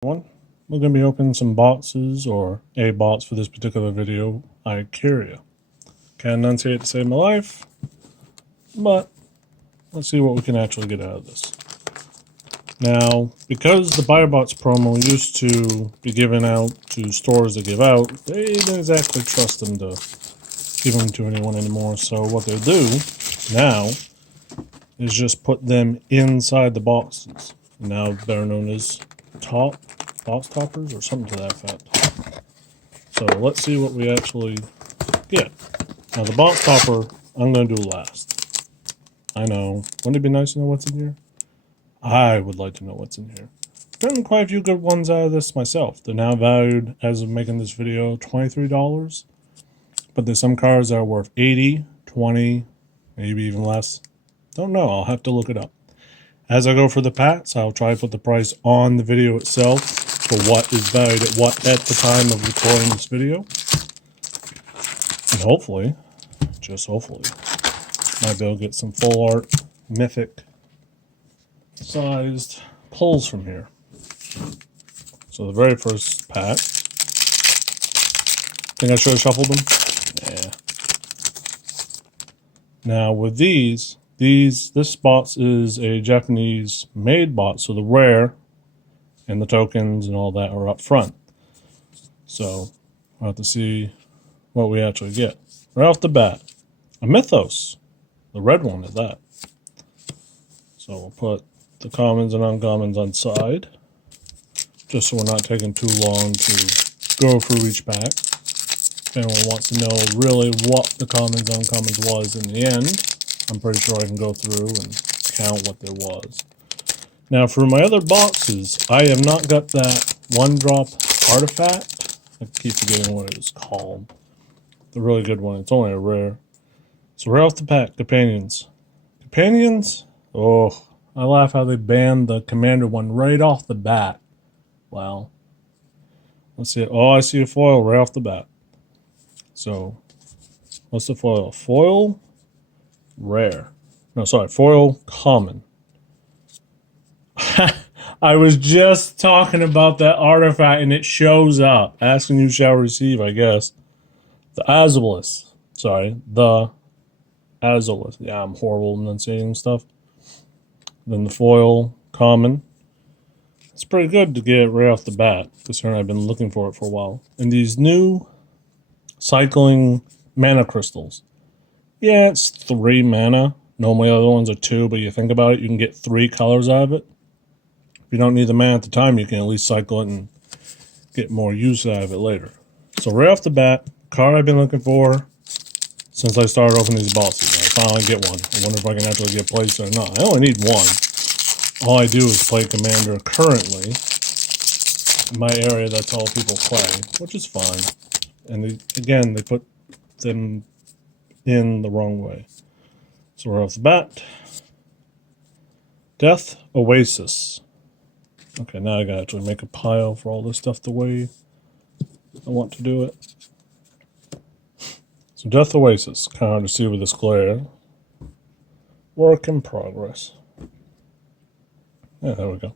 We're going to be opening some boxes, or a box for this particular video, IKORIA. Can't enunciate to save my life, but let's see what we can actually get out of this. Now, because the Buy Box promo used to be given out to stores that give out, they didn't exactly trust them to give them to anyone anymore. So what they'll do now is just put them inside the boxes. Now better known as box toppers or something to that effect. So let's see what we actually get. Now the box topper I'm going to do last. I know. Wouldn't it be nice to know what's in here? I would like to know what's in here. I've gotten quite a few good ones out of this myself. They're now valued, as of making this video, $23. But there's some cards that are worth $80, $20, maybe even less. Don't know. I'll have to look it up. As I go for the packs, I'll try to put the price on the video itself for what is valued at what at the time of recording this video. And hopefully, just hopefully, might be able to get some full art, mythic sized pulls from here. So the very first pack, think I should have shuffled them? Yeah. Now with this box is a Japanese made box, so the rare and the tokens and all that are up front. So we'll have to see what we actually get. Right off the bat, a Mythos, the red one is that. So we'll put the commons and uncommons on side, just so we're not taking too long to go through each pack. If anyone wants to know really what the commons and uncommons was in the end, I'm pretty sure I can go through and count what there was. Now for my other boxes, I have not got that one drop artifact. I keep forgetting what it was called. The really good one. It's only a rare. So right off the pack, companions. Companions? Oh, I laugh how they banned the commander one right off the bat. Wow. Let's see. Oh, I see a foil right off the bat. So, what's the foil? Foil rare. No, sorry, foil common. I was just talking about that artifact and it shows up. Asking you shall receive, I guess. The Azulus. Sorry, the Azulus. Yeah, I'm horrible enunciating stuff. Then the foil common. It's pretty good to get it right off the bat, considering I've been looking for it for a while. And these new cycling mana crystals. Yeah, it's 3 mana. Normally other ones are 2, but you think about it, you can get 3 colors out of it. If you don't need the mana at the time, you can at least cycle it and get more use out of it later. So right off the bat, card I've been looking for since I started opening these boxes. I finally get one. I wonder if I can actually get placed or not. I only need one. All I do is play Commander currently. In my area, that's all people play, which is fine. And again, they put them in the wrong way. So right off the bat, Death Oasis. Okay, now I gotta actually make a pile for all this stuff the way I want to do it. So Death Oasis, kind of hard to see with this glare. Work in progress. Yeah, there we go.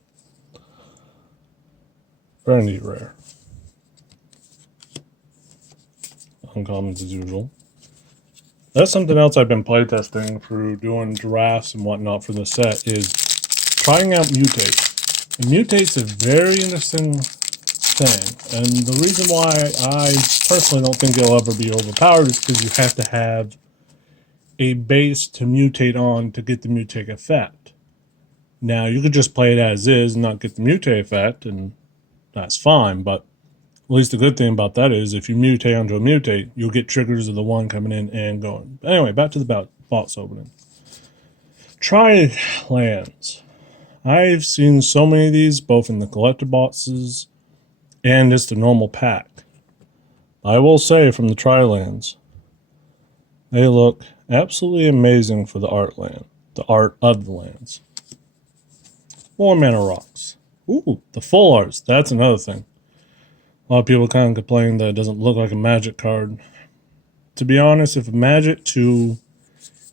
Very neat rare. Uncommons as usual. That's something else I've been playtesting through doing drafts and whatnot for the set, is trying out Mutate. And Mutate's a very interesting thing. And the reason why I personally don't think it'll ever be overpowered is because you have to have a base to mutate on to get the mutate effect. Now, you could just play it as is and not get the mutate effect, and that's fine, but at least the good thing about that is if you mutate onto a mutate, you'll get triggers of the one coming in and going. But anyway, back to the box opening. Try lands. I've seen so many of these, both in the collector boxes and just the normal pack. I will say from the Tri-lands, they look absolutely amazing for the art land, the art of the lands. 4 mana rocks. Ooh, the full arts. That's another thing. A lot of people kind of complain that it doesn't look like a Magic card. To be honest, if Magic to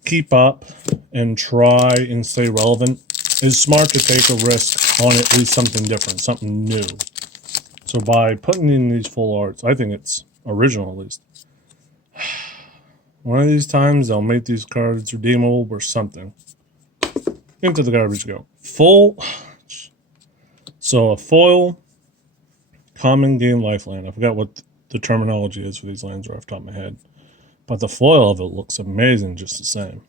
keep up and try and stay relevant, it's smart to take a risk on at least something different, something new. So by putting in these full arts, I think it's original at least. One of these times they'll make these cards redeemable or something. Into the garbage go. Full. So a foil, common game lifeline. I forgot what the terminology is for these lands right off the top of my head. But the foil of it looks amazing just the same.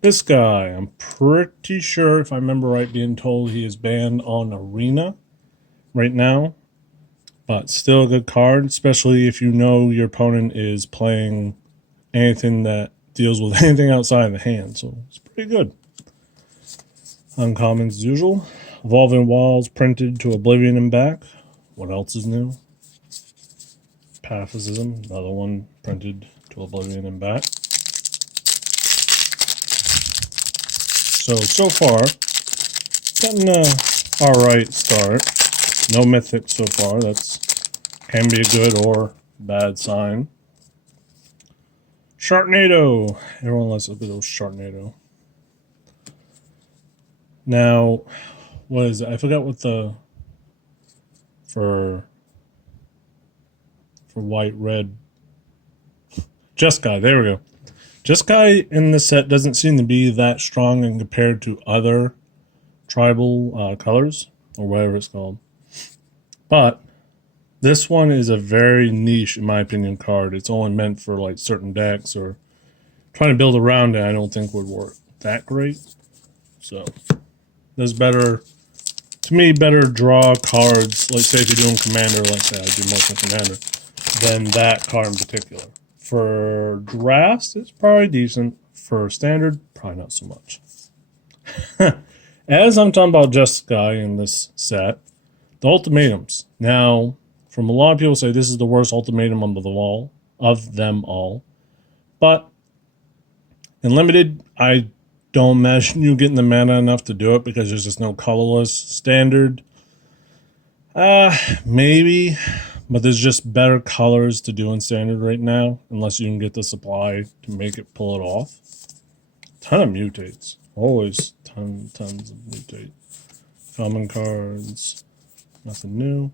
This guy, I'm pretty sure, if I remember right, being told he is banned on Arena right now. But still a good card, especially if you know your opponent is playing anything that deals with anything outside of the hand. So it's pretty good. Uncommons as usual. Evolving Walls printed to Oblivion and back. What else is new? Pacifism, another one printed to Oblivion and back. So far, gotten a alright start. No mythic so far. That's can be a good or bad sign. Sharknado. Everyone likes a bit of Sharknado. Now, what is it? I forgot what the for white, red. Jeskai, there we go. Jeskai in this set doesn't seem to be that strong in compared to other tribal colors, or whatever it's called. But this one is a very niche, in my opinion, card. It's only meant for like certain decks, or trying to build around it I don't think would work that great. So there's better, to me, better draw cards, like say if you're doing Commander, like say I do most of Commander, than that card in particular. For drafts, it's probably decent. For standard, probably not so much. As I'm talking about Jeskai in this set, the ultimatums. Now, from a lot of people say this is the worst ultimatum of them all. But in limited, I don't imagine you getting the mana enough to do it because there's just no colorless standard. Maybe, but there's just better colors to do in standard right now, unless you can get the supply to make it pull it off. Ton of mutates. Always tons of mutate. Common cards. Nothing new.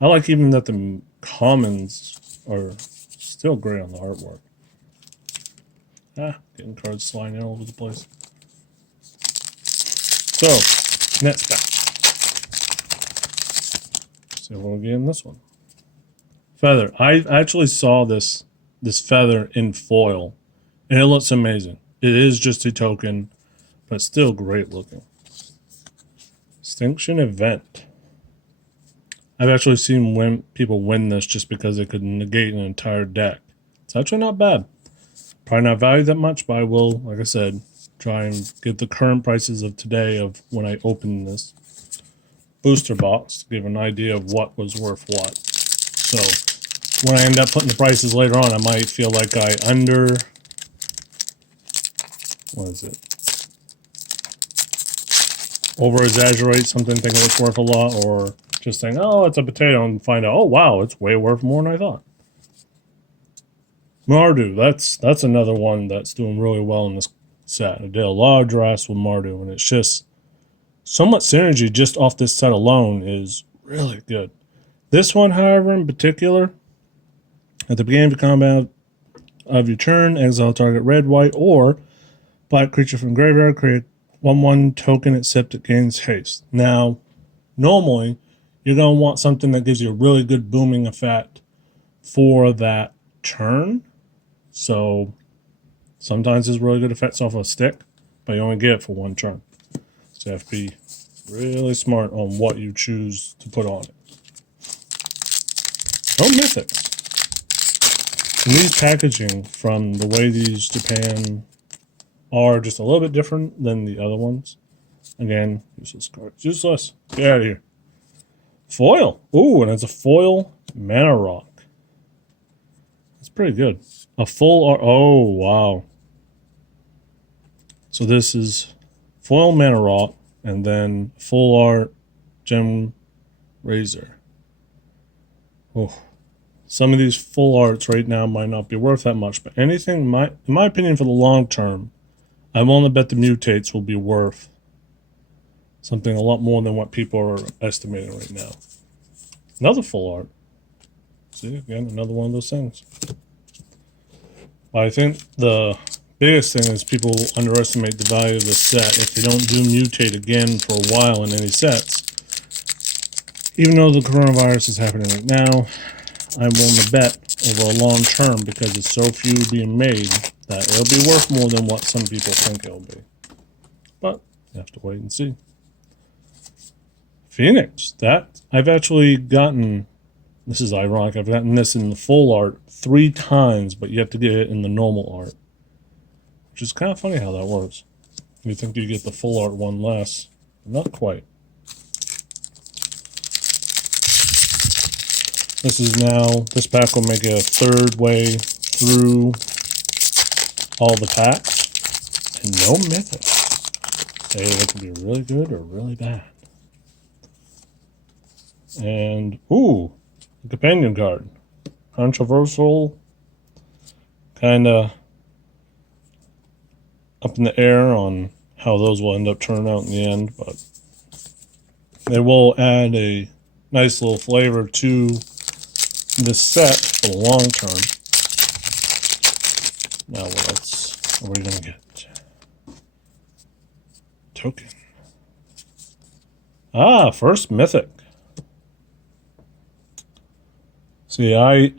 I like even that the commons are still great on the artwork. Getting cards sliding all over the place. So, next back. See what we'll get in this one. Feather. I actually saw this feather in foil, and it looks amazing. It is just a token, but still great looking. Extinction Event. I've actually seen people win this just because they could negate an entire deck. It's actually not bad. Probably not valued that much, but I will, like I said, try and get the current prices of today of when I open this booster box to give an idea of what was worth what. So when I end up putting the prices later on, I might feel like I over-exaggerate something thinking it's worth a lot, or just saying, oh, it's a potato, and find out, oh, wow, it's way worth more than I thought. Mardu, that's another one that's doing really well in this set. I did a lot of drafts with Mardu, and it's just so much synergy just off this set alone is really good. This one, however, in particular, at the beginning of the combat of your turn, exile target red, white, or black creature from graveyard, create 1/1 token except it gains haste. Now, normally, you're going to want something that gives you a really good booming effect for that turn. So sometimes there's really good effects off a stick, but you only get it for one turn. So you have to be really smart on what you choose to put on it. No mythics. And these packaging, from the way these Japan are, just a little bit different than the other ones. Again, useless cards. Useless. Get out of here. Foil. Ooh, and it's a foil mana rock. That's pretty good. A full art. Oh, wow. So this is foil mana rock, and then full art gem razor. Oh, some of these full arts right now might not be worth that much, but anything, in my opinion, for the long term, I'm willing to bet the mutates will be worth something a lot more than what people are estimating right now. Another full art. See, again, another one of those things. I think the biggest thing is people underestimate the value of the set if they don't do mutate again for a while in any sets. Even though the coronavirus is happening right now, I'm willing to bet over a long term, because it's so few being made, that it'll be worth more than what some people think it'll be. But you have to wait and see. Phoenix, that I've actually gotten. This is ironic. I've gotten this in the full art 3 times, but you have to get it in the normal art, which is kind of funny how that works. You think you get the full art one less, but not quite. This pack will make it a 3rd way through all the packs, and no mythic. Hey, that can be really good or really bad. And, ooh, the companion card. Controversial, kind of up in the air on how those will end up turning out in the end, but they will add a nice little flavor to this set for the long term. Now what else are we going to get? Token. Ah, first mythic. See, I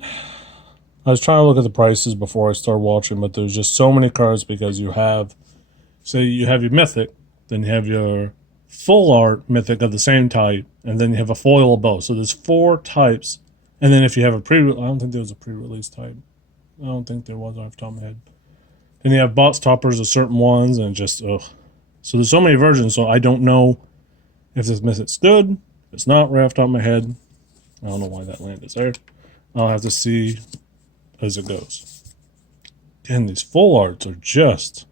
was trying to look at the prices before I started watching, but there's just so many cards, because you have, say you have your mythic, then you have your full art mythic of the same type, and then you have a foil of both. So there's 4 types. And then if you have a I don't think there was a pre-release type. I don't think there was off the top of my head. Then you have box toppers of certain ones, and just, ugh. So there's so many versions, so I don't know if this mythic's good. It's not right off the top of my head. I don't know why that land is there. I'll have to see as it goes. Again, these full arts are just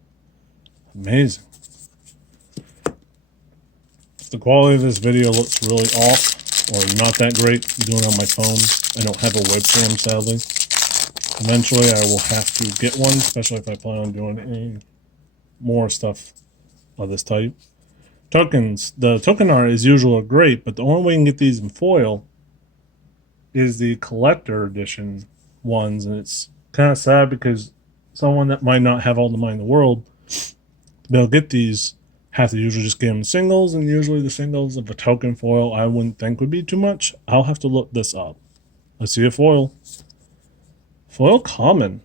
amazing. If the quality of this video looks really off or not that great, I'm doing it on my phone. I don't have a webcam, sadly. Eventually, I will have to get one, especially if I plan on doing any more stuff of this type. Tokens. The token art is usually great, but the only way you can get these in foil is the collector edition ones, and it's kind of sad because someone that might not have all the money in the world to be able to get these have to usually just get them singles, and usually the singles of a token foil I wouldn't think would be too much. I'll have to look this up. Let's see a foil. Foil common.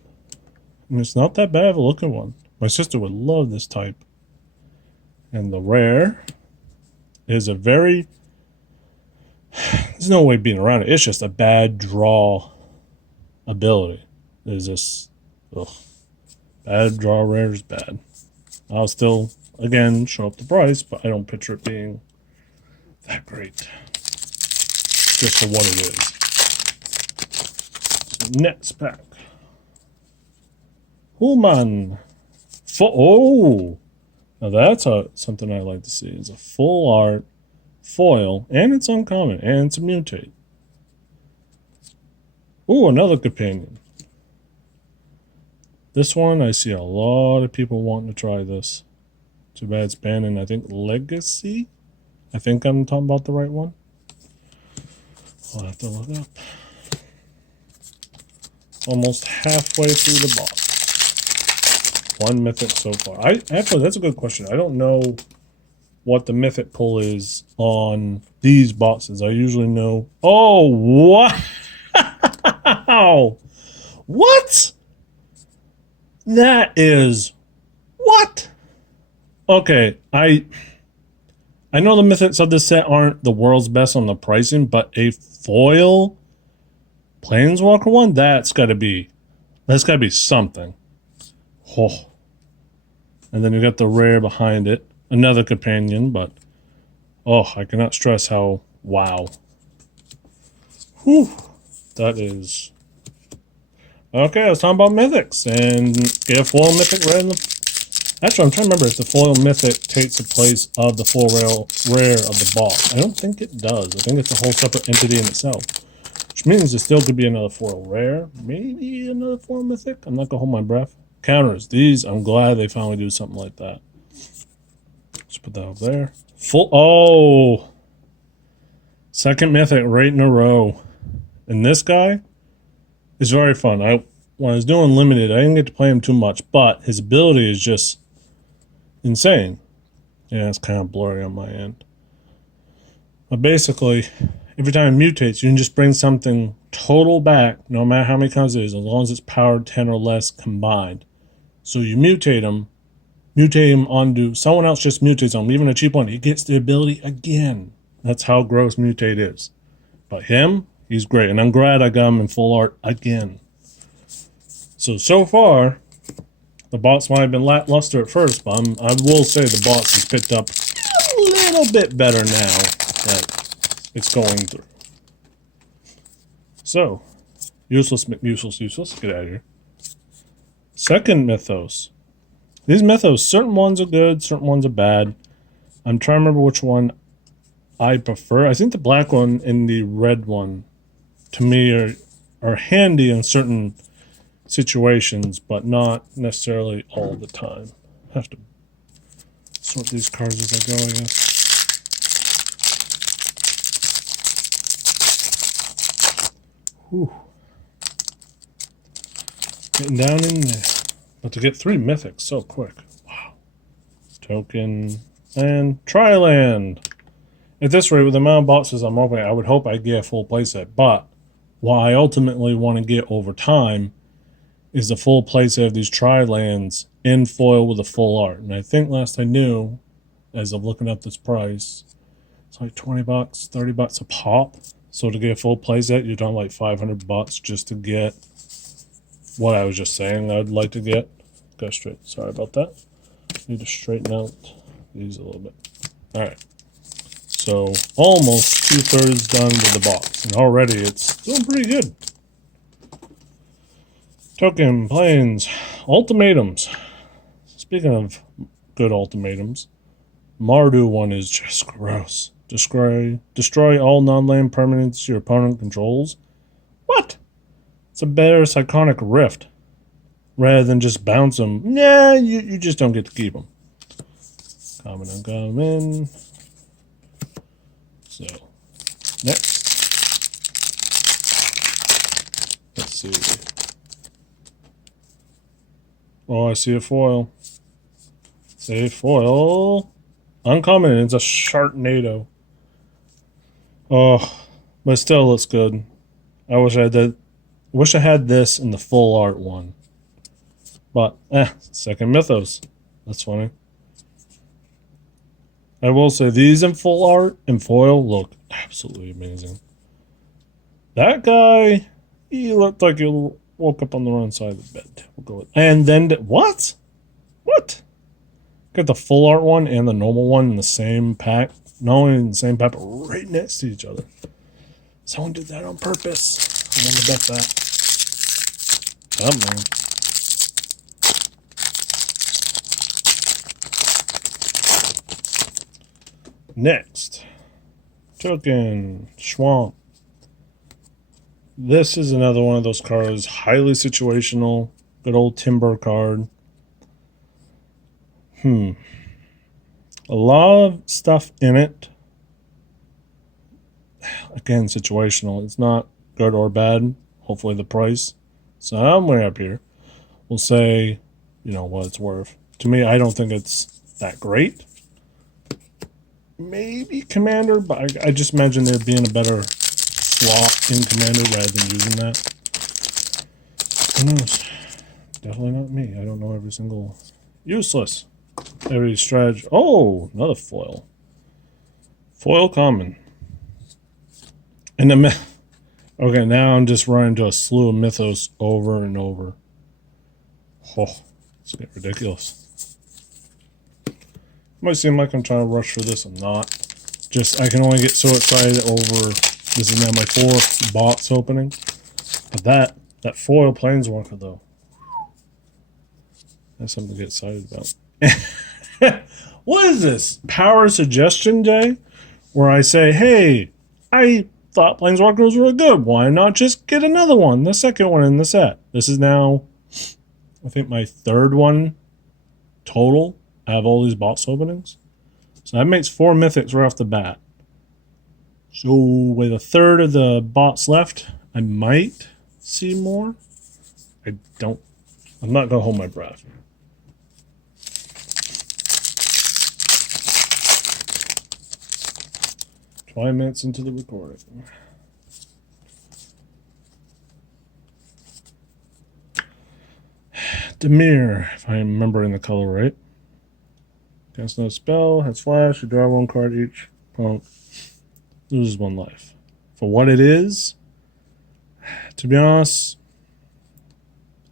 And it's not that bad of a looking one. My sister would love this type. And the rare is a very... There's no way being around it. It's just a bad draw ability. There's just... Ugh. Bad draw rare is bad. I'll still, again, show up the price, but I don't picture it being that great. Just for what it is. Next pack. Human. Oh! Now that's something I like to see. It's a full art foil, and it's uncommon, and it's a mutate. Ooh, another companion. This one, I see a lot of people wanting to try this. Too bad it's banned in, I think, Legacy? I think I'm talking about the right one. I'll have to look up. Almost halfway through the box. One mythic so far. Actually, that's a good question. I don't know what the mythic pull is on these boxes. I usually know... Oh, what? What? That is... What? Okay, I know the mythics of this set aren't the world's best on the pricing, but a foil Planeswalker one? That's gotta be something. Oh. And then you got the rare behind it. Another companion, but... Oh, I cannot stress how... Wow. Whew. That is... Okay, I was talking about mythics. And get a foil mythic rare in the... Actually, I'm trying to remember if the foil mythic takes the place of the foil rare of the box. I don't think it does. I think it's a whole separate entity in itself. Which means there still could be another foil rare. Maybe another foil mythic. I'm not going to hold my breath. Counters. These, I'm glad they finally do something like that. Let's put that over there. Full... Oh! Second mythic right in a row. And this guy is very fun. When I was doing limited, I didn't get to play him too much, but his ability is just insane. Yeah, it's kind of blurry on my end. But basically, every time it mutates, you can just bring something total back, no matter how many comes it is, as long as it's powered 10 or less combined. So you mutate him onto someone else, just mutates him, even a cheap one. He gets the ability again. That's how gross mutate is. But him, he's great. And I'm glad I got him in full art again. So far, the bots might have been lackluster at first, but I will say the bots has picked up a little bit better now that it's going through. So, useless. Get out of here. Second mythos. These mythos, certain ones are good, certain ones are bad. I'm trying to remember which one I prefer. I think the black one and the red one, to me, are handy in certain situations, but not necessarily all the time. I have to sort these cards as I go, I guess. Whew. Getting down in there. But to get 3 mythics so quick. Wow. Token and Tri-Land. At this rate, with the amount of boxes I'm opening, I would hope I get a full playset. But what I ultimately want to get over time is the full playset of these Tri-Lands in foil with a full art. And I think last I knew, as of looking up this price, it's like 20 bucks, 30 bucks a pop. So to get a full playset, you're talking like 500 bucks just to get what I was just saying I'd like to get. Go straight. Sorry about that. Need to straighten out these a little bit. All right. So almost 2/3 done with the box. And already it's doing pretty good. Token, planes, ultimatums. Speaking of good ultimatums, Mardu one is just gross. Destroy all non-land permanents your opponent controls. What? It's a better Psychonic Rift. Rather than just bounce them. Nah, you just don't get to keep them. Common uncommon. So, next. Let's see. Oh, I see a foil. Say foil. Uncommon, it's a Sharknado. Oh, but it still looks good. I wish I had that. Wish I had this in the full art one. But, second mythos. That's funny. I will say these in full art and foil look absolutely amazing. That guy, he looked like he woke up on the wrong side of the bed. We'll go with, and then, what? What? Got the full art one and the normal one in the same pack. Not only in the same pack, but right next to each other. Someone did that on purpose. I want to bet that. Oh, man. Next. Token. Swamp. This is another one of those cards. Highly situational. Good old timber card. A lot of stuff in it. Again, situational. It's not good or bad. Hopefully the price. So I'm way up here. We'll say, you know, what it's worth. To me, I don't think it's that great. Maybe Commander, but I just imagine there being a better slot in Commander rather than using that. Who knows? Definitely not me. I don't know every single... Useless. Every strategy. Oh, another foil. Foil common. And the okay, now I'm just running to a slew of mythos over and over. Oh, it's getting ridiculous. Might seem like I'm trying to rush for this. I'm not. Just, I can only get so excited over, this is now my 4th box opening. But that foil planeswalker though. That's something to get excited about. What is this? Power Suggestion Day? Where I say, hey, I thought Planeswalkers were good. Why not just get another one? The second one in the set. This is now, I think, my 3rd one total out of all these box openings. So that makes 4 mythics right off the bat. So with a third of the bots left, I might see more. I'm not going to hold my breath. Minutes into the recording. Demir, if I'm remembering the color right. Cast no spell, has flash, you draw one card each. Punk. Loses one life. For what it is, to be honest,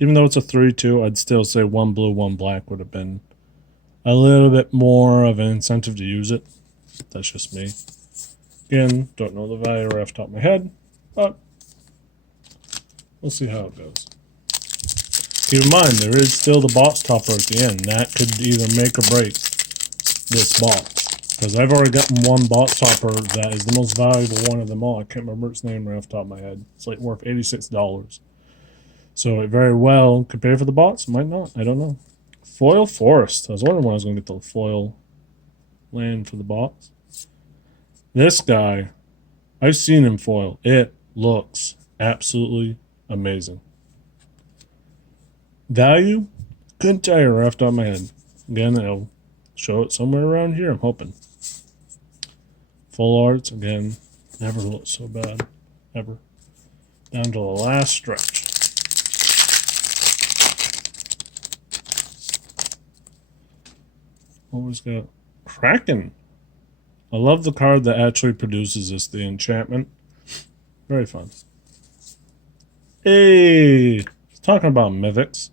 even though it's a 3-2, I'd still say 1 blue, 1 black would have been a little bit more of an incentive to use it. That's just me. Again, don't know the value right off the top of my head, but we'll see how it goes. Keep in mind, there is still the box topper at the end. That could either make or break this box. Because I've already gotten one box topper that is the most valuable one of them all. I can't remember its name right off the top of my head. It's like worth $86. So it very well could pay for the box. It might not. I don't know. Foil Forest. I was wondering when I was going to get the foil land for the box. This guy, I've seen him foil. It looks absolutely amazing. Value? Couldn't tell you right off the top of my head. Again, I'll show it somewhere around here, I'm hoping. Full arts, again, never looked so bad. Ever. Down to the last stretch. What was got? Kraken. I love the card that actually produces this, the enchantment. Very fun. Hey! Talking about mythics.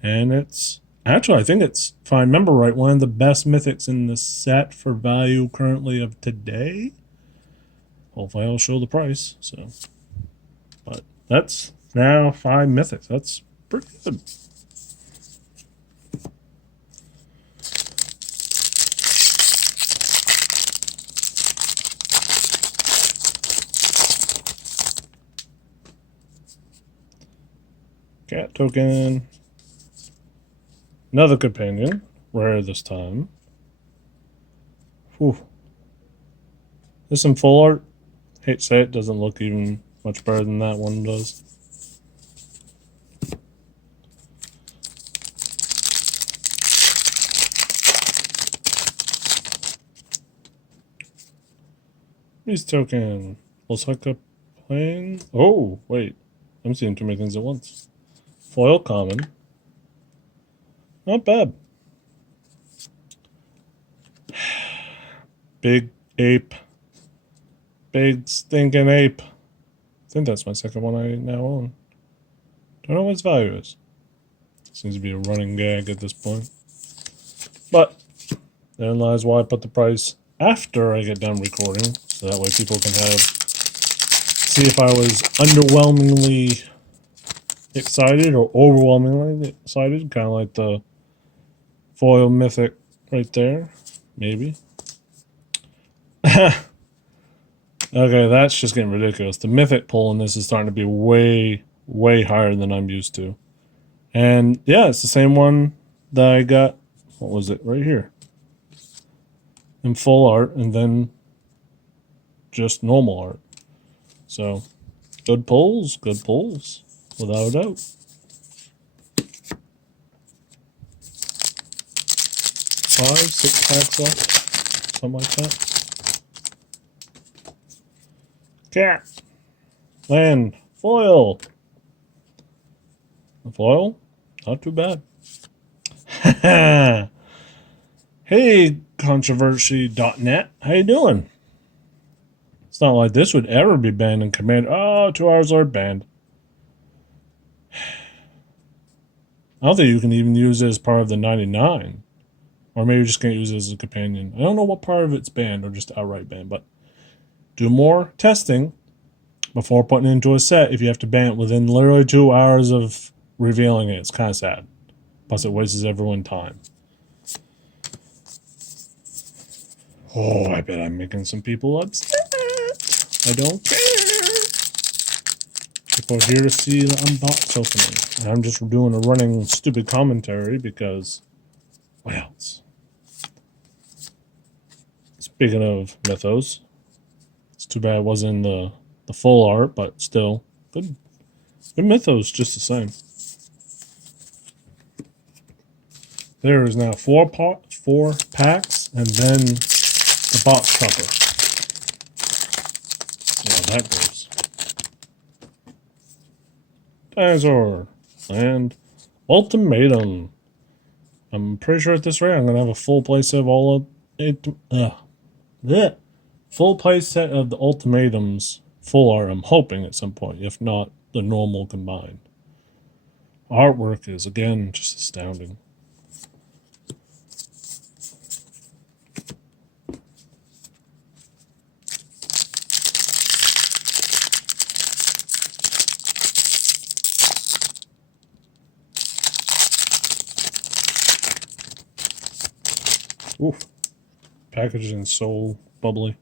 And it's actually, I think it's, if I remember right, one of the best mythics in the set for value currently of today. Hopefully I'll show the price. So, but that's now 5 mythics. That's pretty good. Cat token. Another companion. Rare this time. Whew. This in full art. Hate to say it, doesn't look even much better than that one does. Beast token. Looks like a plane. Oh, wait. I'm seeing too many things at once. Foil common. Not bad. Big ape. Big stinking ape. I think that's my second one I now own. Don't know what its value is. Seems to be a running gag at this point. But therein lies why I put the price after I get done recording. So that way people can see if I was underwhelmingly excited or overwhelmingly excited. Kind of like the foil mythic right there. Maybe. Okay, that's just getting ridiculous. The mythic pull in this is starting to be way, way higher than I'm used to. And yeah, it's the same one that I got, what was it, right here. In full art, and then just normal art. So, good pulls, without a doubt. 5, 6 packs left, something like that. Cat. Land. Foil. The foil? Not too bad. Hey, controversy.net. How you doing? It's not like this would ever be banned in Command. Oh, 2 hours are banned. I don't think you can even use it as part of the 99. Or maybe you just can't use it as a companion. I don't know what part of it's banned or just outright banned, but do more testing before putting it into a set if you have to ban it within literally 2 hours of revealing it. It's kind of sad. Plus, it wastes everyone's time. Oh, I bet I'm making some people upset. I don't care. People are here to see the unboxed opening. And I'm just doing a running stupid commentary because what else? Speaking of mythos, it's Too bad it wasn't the full art, but still good. Good mythos, just the same. There is now 4 packs, and then the box cover. Yeah, that goes. Dinosaur and Ultimatum. I'm pretty sure at this rate I'm gonna have a full playset of all of it. Full playset of the Ultimatums full art. I'm hoping at some point, if not the normal combined. Artwork is again just astounding. Oof. Packaging so bubbly.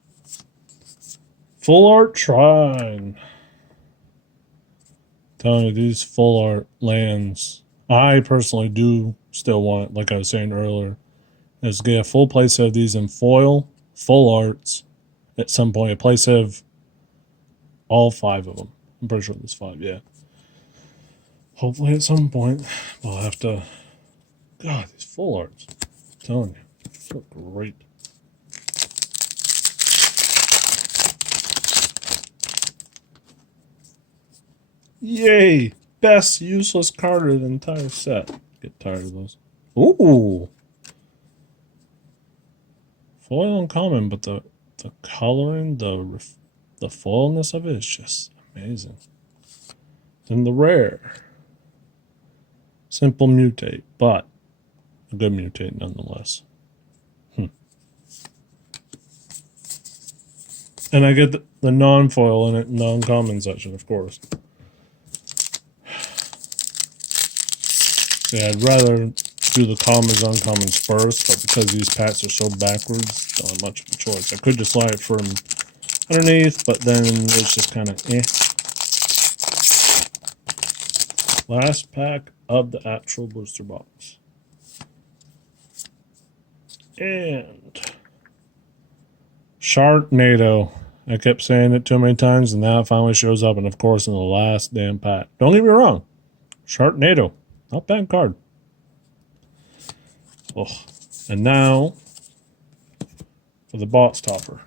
Full art Trine. Telling you, these full art lands, I personally do still want, like I was saying earlier, is get a full playset of these in foil, full arts, at some point. A playset of all 5 of them. I'm pretty sure there's 5, yeah. Hopefully at some point, I'll have to... God, these full arts. I'm telling you, they look great. Yay! Best useless card of the entire set. Get tired of those. Ooh! Foil uncommon, but the coloring, the foilness of it is just amazing. And the rare. Simple mutate, but a good mutate nonetheless. And I get the non-foil in it, non-common section, of course. Yeah, I'd rather do the commons, uncommons first, but because these packs are so backwards, don't have much of a choice. I could just slide it from underneath, but then it's just kind of eh. Last pack of the actual booster box. And Sharknado. I kept saying it too many times, and now it finally shows up, and of course in the last damn pack. Don't get me wrong. Sharknado. Not bad card. Oh, and now for the box topper.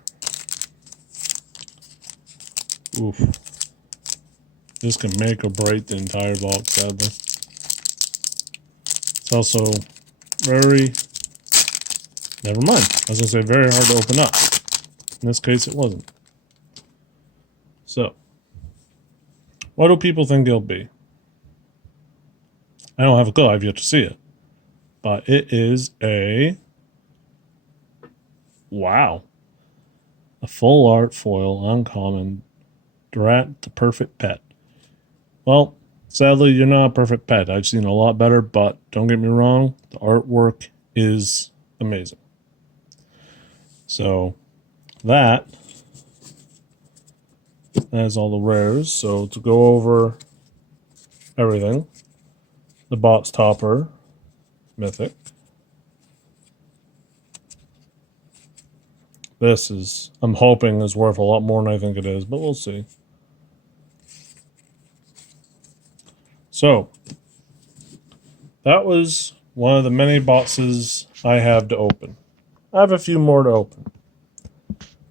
Oof. This can make or break the entire box, sadly. It's also very... Never mind. I was going to say very hard to open up. In this case, it wasn't. So, what do people think it'll be? I don't have a clue. I've yet to see it. But it is a... Wow. A full art foil, uncommon. Drat the perfect pet. Well, sadly, you're not a perfect pet. I've seen a lot better, but don't get me wrong. The artwork is amazing. So, that has all the rares. So, to go over everything. The box topper, mythic. This is, I'm hoping, is worth a lot more than I think it is, but we'll see. So, that was one of the many boxes I have to open. I have a few more to open.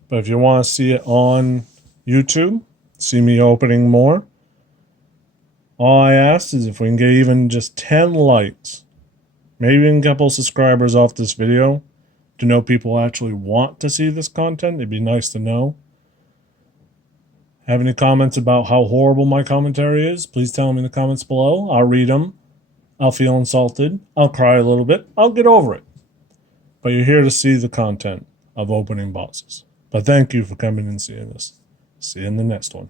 But if you want to see it on YouTube, see me opening more, all I ask is if we can get even just 10 likes, maybe even a couple subscribers off this video, to know people actually want to see this content. It'd be nice to know. Have any comments about how horrible my commentary is? Please tell them in the comments below. I'll read them. I'll feel insulted. I'll cry a little bit. I'll get over it. But you're here to see the content of opening boxes. But thank you for coming and seeing this. See you in the next one.